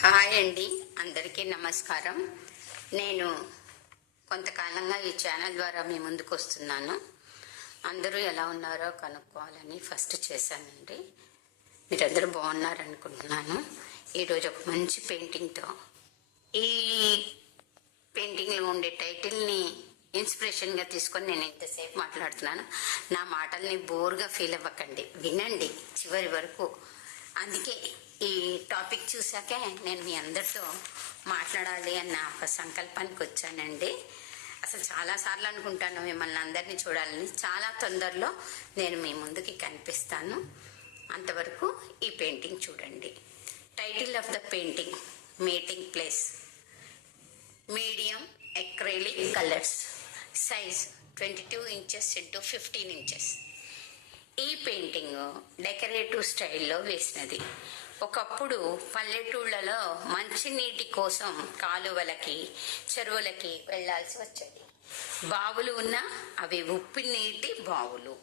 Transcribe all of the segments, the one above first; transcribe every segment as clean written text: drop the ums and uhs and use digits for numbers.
Hi అండి, అందరికీ నమస్కారం. నేను కొంతకాలంగా ఈ ఛానల్ ద్వారా మీ ముందుకు వస్తున్నాను. అందరూ ఎలా ఉన్నారో కనుక్కోవాలని ఫస్ట్ చేశానండి. మీరందరూ బాగున్నారనుకుంటున్నాను. ఈరోజు ఒక మంచి పెయింటింగ్తో, ఈ పెయింటింగ్లో ఉండే టైటిల్ని ఇన్స్పిరేషన్గా తీసుకొని నేను ఇంతసేపు మాట్లాడుతున్నాను. నా మాటల్ని బోర్గా ఫీల్ అవ్వకండి, వినండి చివరి వరకు. అందుకే ఈ టాపిక్ చూసాకే నేను మీ అందరితో మాట్లాడాలి అన్న ఒక సంకల్పానికి వచ్చానండి. అసలు చాలాసార్లు అనుకుంటాను మిమ్మల్ని అందరినీ చూడాలని. చాలా తొందరలో నేను మీ ముందుకి కనిపిస్తాను. అంతవరకు ఈ పెయింటింగ్ చూడండి. Title of the painting meeting place, medium acrylic colours, size 22 inches into 15 inches. ఈ పెయింటింగ్ డెకరేటివ్ స్టైల్లో వేసినది. ఒకప్పుడు పల్లెటూళ్ళలో మంచినీటి కోసం కాలువలకి, చెరువులకి వెళ్లాల్సి వచ్చేది. బావులు ఉన్నా అవి ఉప్పు నీటి బావులు,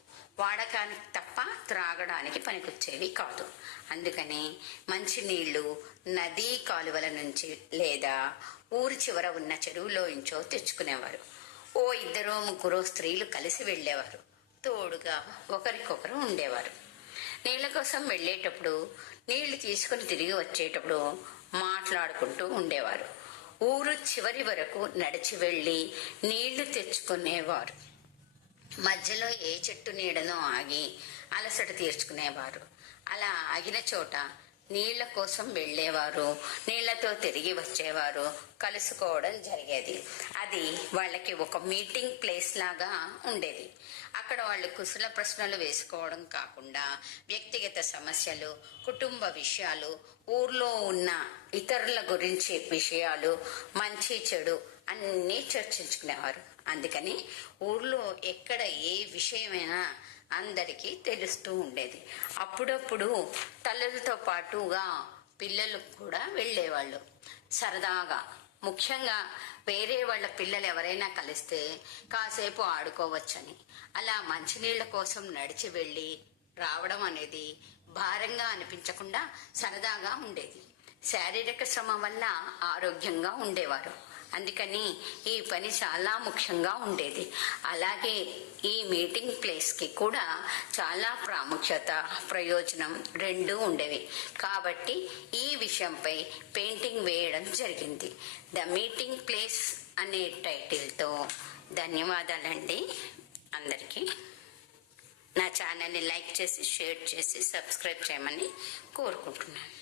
వాడకానికి తప్ప త్రాగడానికి పనికొచ్చేవి కాదు. అందుకని మంచినీళ్లు నదీ కాలువల నుంచి లేదా ఊరి చివర ఉన్న చెరువులోంచో తెచ్చుకునేవారు. ఓ 2-3 స్త్రీలు కలిసి వెళ్ళేవారు. తోడుగా ఒకరికొకరు ఉండేవారు. నీళ్ళ కోసం వెళ్ళేటప్పుడు, నీళ్లు తీసుకుని తిరిగి వచ్చేటప్పుడు మాట్లాడుకుంటూ ఉండేవారు. ఊరు చివరి వరకు నడిచి వెళ్ళి నీళ్లు తెచ్చుకునేవారు. మధ్యలో ఏ చెట్టు నీడనో ఆగి అలసట తీర్చుకునేవారు. అలా ఆగిన చోట నీళ్ల కోసం వెళ్ళేవారు, నీళ్లతో తిరిగి వచ్చేవారు, కలుసుకోవడం జరిగేది. అది వాళ్ళకి ఒక మీటింగ్ ప్లేస్ లాగా ఉండేది. అక్కడ వాళ్ళు కుశల ప్రశ్నలు వేసుకోవడం కాకుండా వ్యక్తిగత సమస్యలు, కుటుంబ విషయాలు, ఊర్లో ఉన్న ఇతరుల గురించి విషయాలు, మంచి చెడు అన్నీ చర్చించుకునేవారు. అందుకని ఊర్లో ఎక్కడ ఏ విషయమైనా అందరికీ తెలుస్తూ ఉండేది. అప్పుడప్పుడు తల్లులతో పాటుగా పిల్లలు కూడా వెళ్ళేవాళ్ళు సరదాగా. ముఖ్యంగా వేరే వాళ్ళ పిల్లలు ఎవరైనా కలిస్తే కాసేపు ఆడుకోవచ్చని. అలా మంచినీళ్ళ కోసం నడిచి వెళ్ళి రావడం అనేది భారంగా అనిపించకుండా సరదాగా ఉండేది. శారీరక శ్రమ వల్ల ఆరోగ్యంగా ఉండేవారు. అందుకని ఈ పని చాలా ముఖ్యంగా ఉండేది. అలాగే ఈ మీటింగ్ ప్లేస్కి కూడా చాలా ప్రాముఖ్యత, ప్రయోజనం రెండూ ఉండేవి. కాబట్టి ఈ విషయంపై పెయింటింగ్ వేయడం జరిగింది. ద మీటింగ్ ప్లేస్ అనే టైటిల్తో. ధన్యవాదాలండి అందరికీ. నా ఛానల్ని లైక్ చేసి, షేర్ చేసి, సబ్స్క్రైబ్ చేయమని కోరుకుంటున్నాను.